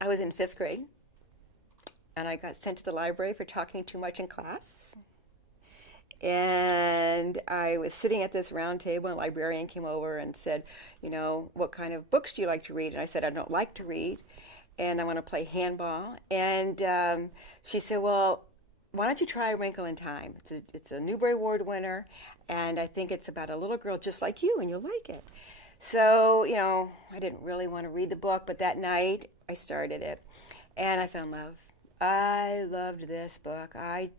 I was in 5th grade, and I got sent to the library for talking too much in class. And I was sitting at this round table, and a librarian came over and said, what kind of books do you like to read? And I said, I don't like to read, and I want to play handball. And she said, well, why don't you try Wrinkle in Time? It's a Newbery Award winner, and I think it's about a little girl just like you, and you'll like it. So, I didn't really want to read the book, but that night I started it, and I found love. I loved this book. I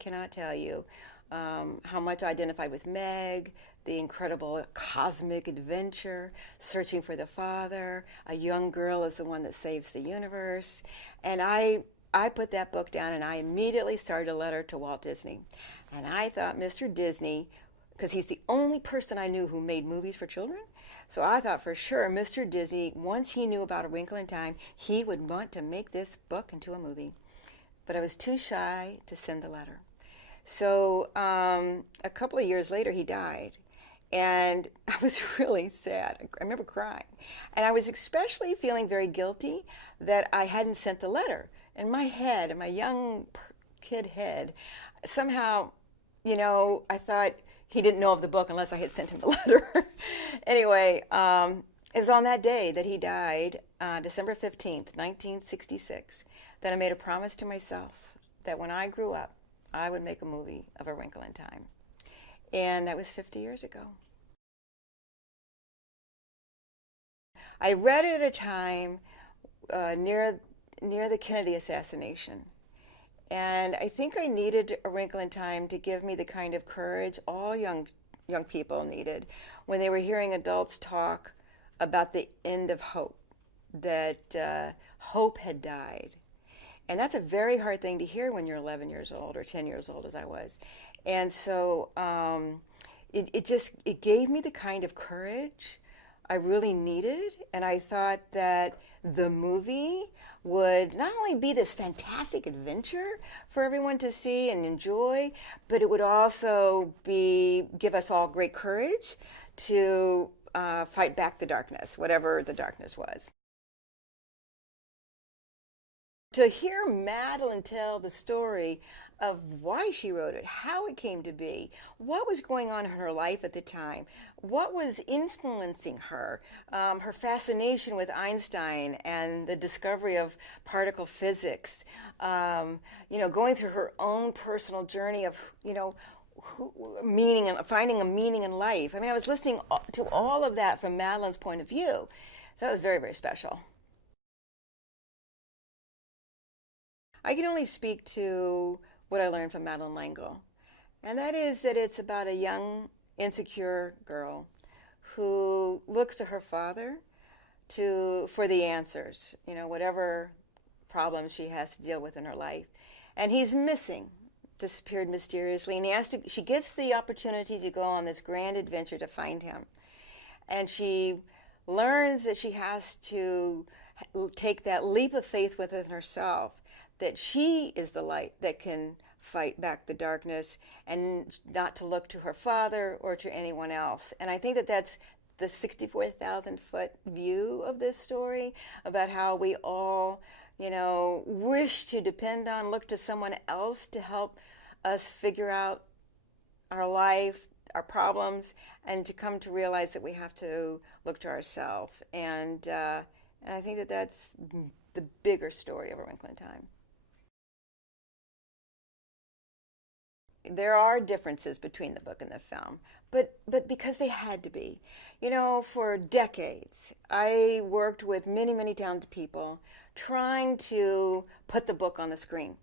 cannot tell you how much I identified with Meg, the incredible cosmic adventure, searching for the father. A young girl is the one that saves the universe. And I put that book down, and I immediately started a letter to Walt Disney. And I thought Mr. Disney, because he's the only person I knew who made movies for children, so I thought for sure Mr. Disney, once he knew about A Wrinkle in Time, he would want to make this book into a movie. But I was too shy to send the letter. So a couple of years later, he died. And I was really sad. I remember crying. And I was especially feeling very guilty that I hadn't sent the letter. In my head, in my young kid head, somehow, I thought he didn't know of the book unless I had sent him the letter. Anyway, it was on that day that he died, December 15th, 1966, that I made a promise to myself that when I grew up, I would make a movie of A Wrinkle in Time. And that was 50 years ago. I read it at a time near the Kennedy assassination. And I think I needed A Wrinkle in Time to give me the kind of courage all young people needed when they were hearing adults talk about the end of hope, that hope had died. And that's a very hard thing to hear when you're 11 years old or 10 years old, as I was. And so it gave me the kind of courage I really needed. And I thought that the movie would not only be this fantastic adventure for everyone to see and enjoy, but it would also give us all great courage to fight back the darkness, whatever the darkness was. To hear Madeleine tell the story of why she wrote it, how it came to be, what was going on in her life at the time, what was influencing her, her fascination with Einstein and the discovery of particle physics, going through her own personal journey of, meaning and finding a meaning in life. I mean, I was listening to all of that from Madeleine's point of view. So that was very, very special. I can only speak to what I learned from Madeleine L'Engle, and that is that it's about a young, insecure girl who looks to her father for the answers, whatever problems she has to deal with in her life. And he's missing, disappeared mysteriously, and she gets the opportunity to go on this grand adventure to find him. And she learns that she has to take that leap of faith within herself, that she is the light that can fight back the darkness, and not to look to her father or to anyone else. And I think that that's the 64,000-foot view of this story, about how we all, wish to depend on, look to someone else to help us figure out our life, our problems, and to come to realize that we have to look to ourselves. And I think that that's the bigger story of A Wrinkle in Time. There are differences between the book and the film, but because they had to be. For decades, I worked with many, many talented people trying to put the book on the screen.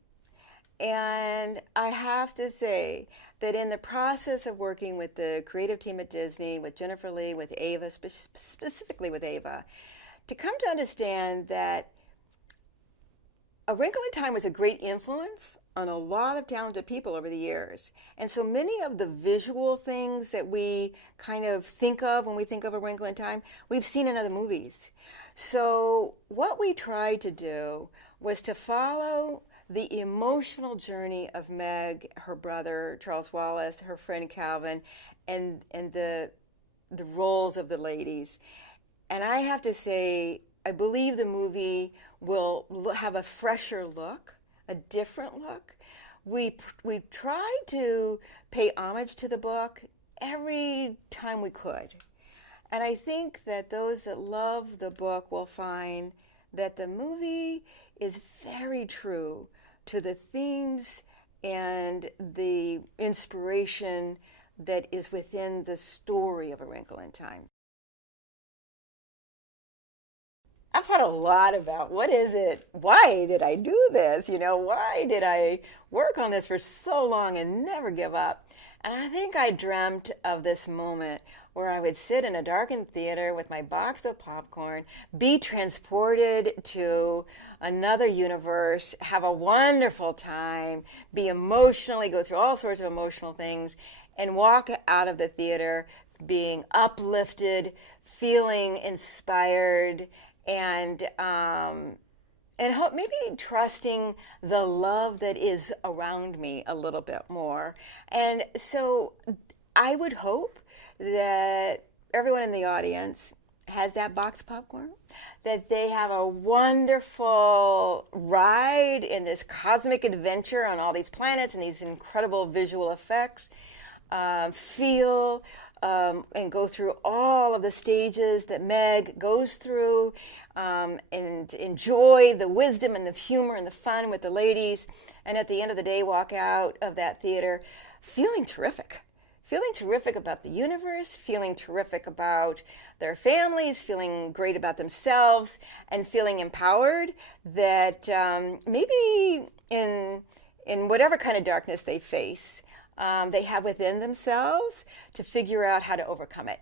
And I have to say that in the process of working with the creative team at Disney, with Jennifer Lee, with Ava, specifically with Ava, to come to understand that A Wrinkle in Time was a great influence on a lot of talented people over the years. And so many of the visual things that we kind of think of when we think of A Wrinkle in Time, we've seen in other movies. So what we tried to do was to follow the emotional journey of Meg, her brother, Charles Wallace, her friend Calvin, and the roles of the ladies. And I have to say, I believe the movie will have a fresher look, a different look. We tried to pay homage to the book every time we could. And I think that those that love the book will find that the movie is very true to the themes and the inspiration that is within the story of A Wrinkle in Time. I've thought a lot about what is it? Why did I do this? Why did I work on this for so long and never give up? And I think I dreamt of this moment where I would sit in a darkened theater with my box of popcorn, be transported to another universe, have a wonderful time, be emotionally, go through all sorts of emotional things, and walk out of the theater being uplifted, feeling inspired, and maybe trusting the love that is around me a little bit more. And so I would hope that everyone in the audience has that box of popcorn, that they have a wonderful ride in this cosmic adventure on all these planets and these incredible visual effects, feel and go through all of the stages that Meg goes through, and enjoy the wisdom and the humor and the fun with the ladies, and at the end of the day walk out of that theater feeling terrific about the universe, feeling terrific about their families, feeling great about themselves, and feeling empowered that maybe in whatever kind of darkness they face, they have within themselves to figure out how to overcome it.